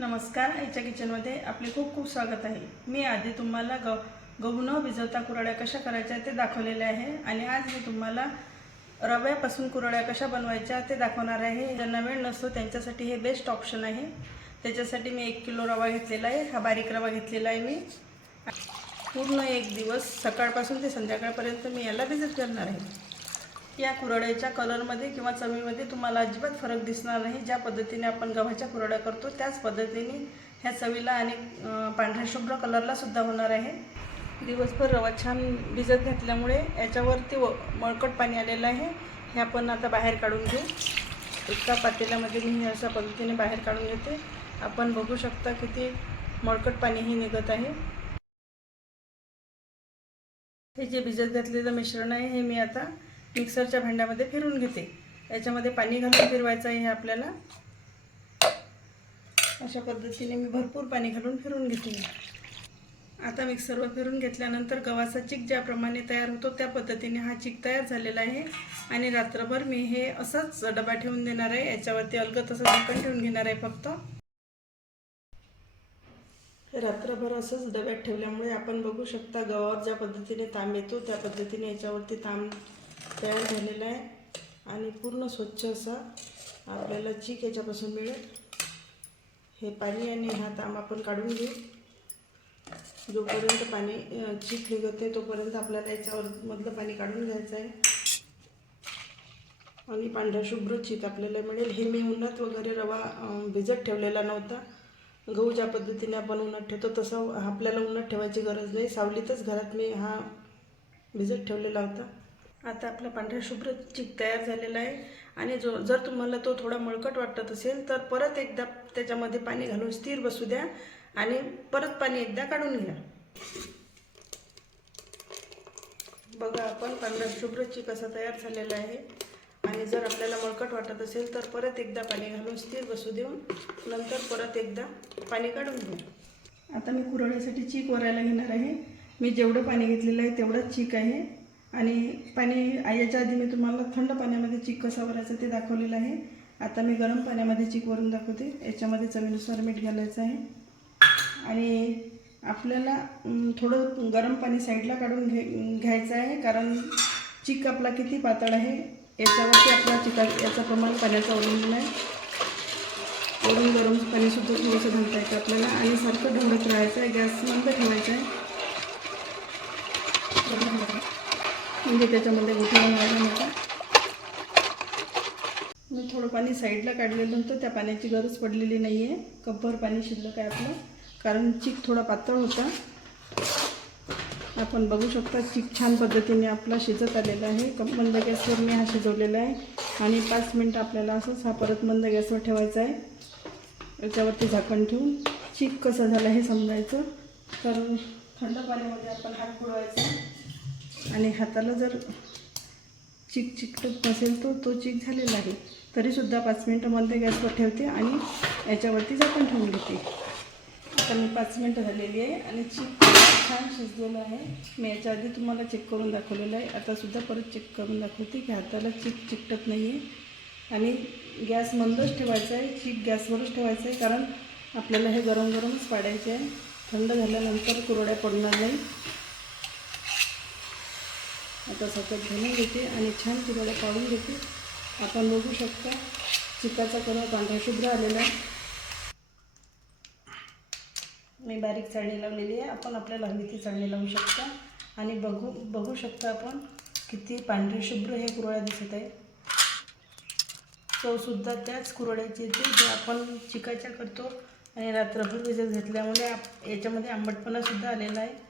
नमस्कार आईच्या किचनमध्ये आपले खूप खूप स्वागत आहे. मी आधी तुम्हाला ग गहू न भिजवता कुरड्या कशा करायच्या ते दाखवलेले आहे आणि आज मी तुम्हाला रव्यापासून कुरड्या कशा बनवायच्या ते दाखवणार आहे. ज्यांना वेळ नसतो त्यांच्यासाठी हे बेस्ट ऑप्शन आहे. त्याच्यासाठी मी एक किलो रवा घेतलेला आहे. हा बारीक रवा घेतलेला आहे मी. पूर्ण एक दिवस सकाळपासून ते संध्याकाळपर्यंत मी याला भिजत करणार आहे. या कुरड्याच्या कलरमध्ये किंवा चवीमध्ये तुम्हाला अजिबात फरक दिसणार नाही. ज्या पद्धतीने आपण गव्हाच्या कुरड्या करतो त्याच पद्धतीने ह्या चवीला आणि पांढऱ्या शुभ्र कलरला सुद्धा होणार आहे. दिवसभर रवा छान भिजत घातल्यामुळे याच्यावरती व मळकट पाणी आलेलं आहे. हे आपण आता बाहेर काढून घेऊ. एका पातेल्यामध्ये मी हे अशा पद्धतीने बाहेर काढून घेते. आपण बघू शकता किती मळकट पाणीही निघत आहे. हे जे भिजत घातलेलं मिश्रण आहे हे मी आता मिक्सरच्या भांड्यामध्ये फिरून घेते. याच्यामध्ये पाणी घालून फिरवायचं आहे हे आपल्याला. अशा पद्धतीने मी भरपूर पाणी घालून फिरून घेते. आता मिक्सरवर फिरून घेतल्यानंतर गव्हाचा चिक ज्याप्रमाणे तयार होतो त्या पद्धतीने हा चिक तयार झालेला आहे. आणि रात्रभर मी हे असंच डबा ठेवून देणार आहे. याच्यावरती अलगत असं झाकण ठेवून घेणार आहे फक्त. रात्रभर असंच डब्यात ठेवल्यामुळे आपण बघू शकता गव्हावर ज्या पद्धतीने तांब येतो त्या पद्धतीने याच्यावरती तांब तयार झालेला आहे आणि पूर्ण स्वच्छ असा आपल्याला चीक याच्यापासून मिळेल हे पाणी आणि हा तांब आपण काढून घेऊ. जोपर्यंत पाणी चीक निघत नाही तोपर्यंत आपल्याला याच्यावर मधलं पाणी काढून घ्यायचं आहे. आणि पांढरा शुभ्र चीक आपल्याला मिळेल. हे मी उन्हात वगैरे रवा भिजत ठेवलेला नव्हता. गहू ज्या पद्धतीने आपण उन्हात ठेवतो तसं आपल्याला उन्हात ठेवायची गरज नाही. सावलीतच घरात मी हा भिजत ठेवलेला होता. आता आपला पांढरा शुभ्र चिक तयार झालेला आहे. आणि जो जर तुम्हाला तो थोडा मळकट वाटत असेल तर परत एकदा त्याच्यामध्ये पाणी घालून स्थिर बसू द्या आणि परत पाणी एकदा काढून घ्या. बघा आपण पांढरा शुभ्र चिक असा तयार झालेला आहे. आणि जर आपल्याला मळकट वाटत असेल तर परत एकदा पाणी घालून स्थिर बसू देऊन नंतर परत एकदा पाणी काढून घ्या. आता मी कुरळ्यासाठी चीक वरायला घेणार आहे. मी जेवढं पाणी घेतलेलं आहे तेवढंच चीक आहे. आणि पाणी याच्या आधी मी तुम्हाला थंड पाण्यामध्ये चीक कसा भरायचा ते दाखवलेलं आहे. आता मी गरम पाण्यामध्ये चीक वरून दाखवते. याच्यामध्ये चवीनुसार मीठ घालायचं आहे. आणि आपल्याला थोडं गरम पाणी साईडला काढून घे घ्यायचं आहे. कारण चीक आपला किती पातळ आहे याच्यावरती आपला चिका याचं प्रमाण पाण्याचं अवलंबून आहे. वरून गरम पाणीसुद्धा थोडंसं घालता येतं आपल्याला. आणि सारखं ढवळत राहायचं आहे. गॅस मंद ठेवायचा आहे. म्हणजे त्याच्यामध्ये गुठळा मारला नको मी थोडं पाणी साईडला काढलेलं होतं. त्या पाण्याची गरज पडलेली नाही आहे कपभर पाणी शिल्लक आहे आपलं? कारण चीक थोडा पातळ होता. आपण बघू शकता चीक छान पद्धतीने आपला शिजत आलेला आहे. कप मंद गॅसवर मी हा शिजवलेला आहे. आणि पाच मिनटं आपल्याला असंच हा परत मंद गॅसवर ठेवायचा आहे. याच्यावरती झाकण ठेवून चीक कसं झालं हे समजायचं. तर थंड पाण्यामध्ये आपण हात बुडवायचा. आणि हाताला जर चिक चिकटत नसेल तर तो चिक झालेला आहे. तरीसुद्धा पाच मिनटं गॅसवर ठेवते आणि याच्यावरती झाकण ठेवून घेते. आता मी पाच मिनटं झालेली आहे आणि चिक छान शिजलेलं आहे. मी याच्या आधी तुम्हाला चेक करून दाखवलेलं आहे. आतासुद्धा परत चेक करून दाखवते की हाताला चिक चिकटत नाही आहे. आणि गॅस मंदच ठेवायचा आहे. चिक गॅसवरच ठेवायचं आहे कारण आपल्याला हे गरम गरमच पाडायचे आहे. थंड झाल्यानंतर कुरड्या पडणार नाही आता सतत घालून घेते आणि छान कुरड्या काढून घेते. आपण बघू शकता चिकाचा कलर पांढरा शुभ्र आलेला आहे. मी बारीक चाळणी लावलेली आहे. आपण आपल्याला हवी ती चाळणी लावू शकता. आणि बघू बघू शकता आपण किती पांढरे शुभ्र हे कुरळ्या दिसत आहे. चवसुद्धा त्याच कुरड्याची येते जे आपण चिकाच्या करतो. आणि रात्रभर भिजत घेतल्यामुळे आप याच्यामध्ये आंबटपणासुद्धा आलेला आहे.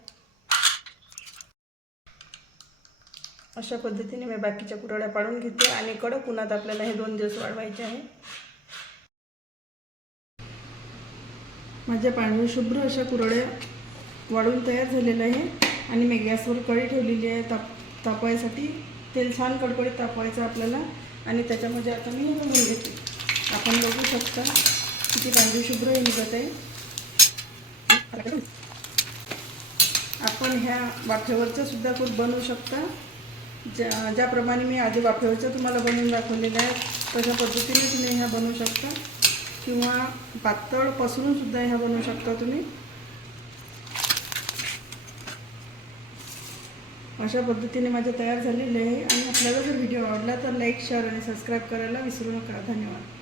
अशा पद्धतीने मी बाकीच्या कुरड्या पाडून घेते आणि कडक उन्हात आपल्याला हे दोन दिवस वाढवायचे आहे. माझ्या पांढऱ्या शुभ्र अशा कुरड्या वाढून तयार झालेल्या आहे आणि मी गॅसवर कळी ठेवलेली आहे ताप तापवायसाठी. तेल छान कडकडीत तापवायचं आपल्याला आणि त्याच्यामध्ये आता मी बनवून घेते. आपण बघू शकता किती पांढरी शुभ्र हे निघत आहे. आपण ह्या वाफेवरचं सुद्धा खूप बनवू शकता. ज्या ज्याप्रमाणे मी आधी वाफेवरचं तुम्हाला बनवून दाखवलेलं आहे तशा पद्धतीने तुम्ही ह्या बनवू शकता. किंवा पातळ पसरूनसुद्धा ह्या बनवू शकता तुम्ही. अशा पद्धतीने माझ्या तयार झालेले आहे. आणि आपल्याला जर व्हिडिओ आवडला तर लाईक शेअर आणि सबस्क्राईब करायला विसरू नका. धन्यवाद.